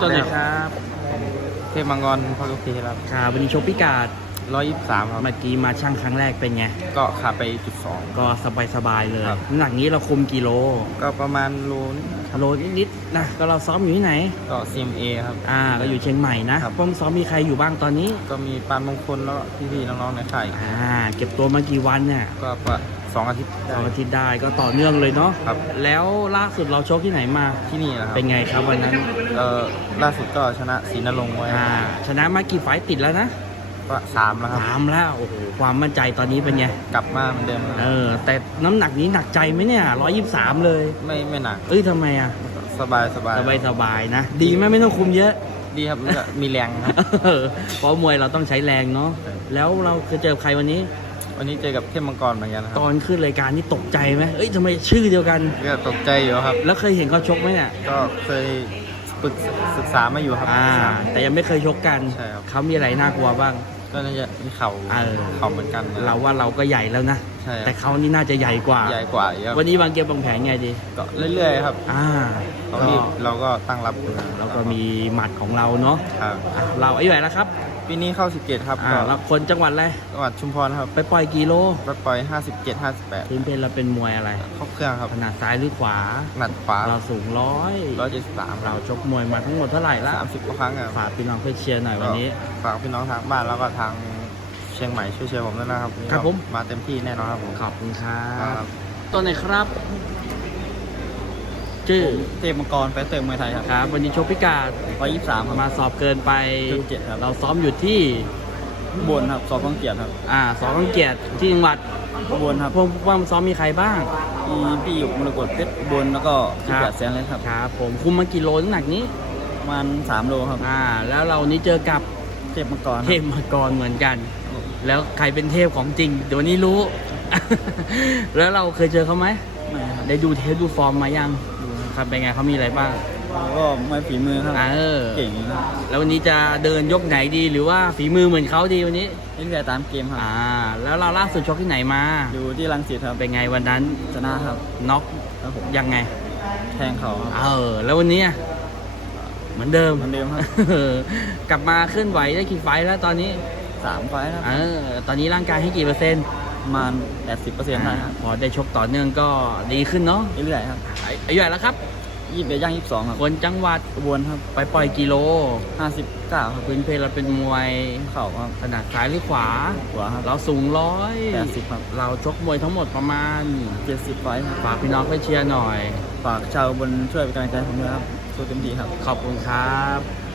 สวัสดีครับ เทพมังกรพอลุกทีครับครับวันนี้โชว์พิกาดร้อยยี่สิบสามครับ เมื่อกี้มาช่างครั้งแรกเป็นไง ก็ขาไปจุดสอง ก็สบายๆเลยครับ น้ำหนักนี้เราคุมกิโล ก็ประมาณโลนโลนิดๆนะ ก็เราซ้อมอยู่ที่ไหน ก็ CMA ครับ อ่า ก็อยู่เชียงใหม่นะครับพวกซ้อมมีใครอยู่บ้างตอนนี้ ก็มีปานมงคลแล้วก็พี่ๆน้องๆในค่ายอ่า เก็บตัวมากี่วันเนี่ย ก็ประ สองอาทิตย์สองอาทิตย์ได้ก็ต่อเนื่องเลยเนาะครับ แล้วล่าสุดเราชกที่ไหนมา ที่นี่นะครับเป็นไงครับวันนั้นเอ่อล่าสุดก็ชนะศรีนรงค์ไว้อ่าชนะมากี่ไฟต์ติดแล้วนะก็สามแล้วครับ สามแล้วโอ้โหความมั่นใจตอนนี้เป็นไงกลับมาเหมือนเดิมเออแต่น้ำหนักนี้หนักใจไหมเนี่ยร้อยยี่สามเลย ไม่ไม่หนักเอ้ยทำไมอะสบายสบายสบายสบายๆนะ ดีไหมไม่ต้องคุมเยอะ ดีครับแล้วก็มีแรงครับ เพราะมวยเราต้องใช้แรงเนาะแล้วเราเคยเจอใครวันนี้ วันนี้เจอกับเทพมังกรเหมือนกันนะคตรับอนขึ้นรายการนี่ตกใจไหมเอ้ยทำไมชื่อเดียวกัน ก็ตกใจอยู่ครับ แล้วเคยเห็นเขาชกไหมเนี่ย ก็เคยฝึกศึกษามาอยู่ครับอ่าแต่ยังไม่เคยชกกัน ใช่ครับ เขามีอะไรน่ากลัวบ้าง ก็น่าจะมีเข่าเออ เข่าเหมือนกันนะ เราว่าเราก็ใหญ่แล้วนะ ใช่ครับ แต่เขานี่น่าจะใหญ่กว่า ใหญ่กว่าเยอะวันนี้วางเกมวางแผนไงดี ก็เรื่อยๆครับอ่าเราก็รีบเราก็ตั้งรับอยู่นะเราก็มีหมัดของเราเนาะครับ อะเราอายุเท่าไหร่แล้วครับ ปีนี้เข้า 17 ครับอ่าก็เราคนจังหวัดอะไรจังหวัดชุมพรครับไปปล่อยกิโลไปปล่อย 57 58พื้นเพเราเป็นมวยอะไรครบเครื่องครับขนาดซ้ายหรือขวา หนัดขวาเราสูงร้อย173เราชกมวยมาทั้งหมดเท่าไหร่ละ30กว่าครั้งครับฝากพี่น้องเพื่อเชียร์หน่อยวันนี้ฝากพี่น้องทางบ้านแล้วก็ทางเชียงใหม่ช่วยเชียร์ผมด้วยนะครับครับผม มาเต็มที่แน่นอนครับผม ขอบคุณครัครับ บตัวไหนครับ ชื่อเทพมังกรไปเติมมวยไทยครับครับ วันนี้ชกพิกาด123มาสอบเกินไปจุดเจ็ดครับเราซ้อมอยู่ที่บนครับสอบข้องเกียรติครับ อ่าสองกังเกียรติที่จังหวัดบนครับพวกว่าซ้อมมีใครบ้างมีพี่หยกมรกตเพชรบนแล้วก็ครัพี่บแปดแสนเลยครับครับผมคุมมากี่โลน้ำหนักนี้ประมาณ3โลครับอ่า แล้วเรานี้เจอกับเทพมังกรเทพมังกรเหมือนกัน แล้วใครเป็นเทพของจริงเดี๋ยววันนี้รู้ แล้วเราเคยเจอเขาไหมไม่ครับได้ดูเทปดูฟอร์มมายัง ครับเป็นไงเขามีอะไรบ้างแล้วก็ไม่ฝีมือครับเออเก่งครับแล้ววันนี้จะเดินยกไหนดีหรือว่าฝีมือเหมือนเขาดีวันนี้เล่นแต่ตามเกมครับอ่า แล้วเราล่าสุดชกที่ไหนมาอยู่ที่รังสิตครับเป็นไงวันนั้นชนะครับน็อกครับผมยังไง แทงเขาครับเออ แล้ววันนี้อะเหมือนเดิมเหมือนเดิมครับกลับมาเคลื่อนไหวได้กี่ไฟล์แล้วตอนนี้สามไฟล์ครับเออตอนนี้ร่างกายให้กี่เปอร์เซ็นต์ ประมาณแปดสิบเปอร์เซ็นต์ได้ครับพอได้ชกต่อเนื่องก็ดีขึ้นเนาะเรื่อยๆครับอาอายุเท่าไหร่แล้วครับยี่สิบเอ็ดย่างยี่สิบสองครับคนจังหวัดกระบวนครับ ไปปล่อยกิโลห้าสิบเก้าครับพื้นเพเราเป็นมวยเข่าครับขนาดซ้ายหรือขวาหัวครับเราสูงร้อยแปดสิบครับ เราชกมวยทั้งหมดประมาณเจ็ดสิบไฟล์ครับฝากพี่น้องไปเชียร์หน่อย ฝากชาวบนช่วยเป็นกำลังใจให้ผมด้วยครับสู้เต็มที่ครับ ขอบคุณครับ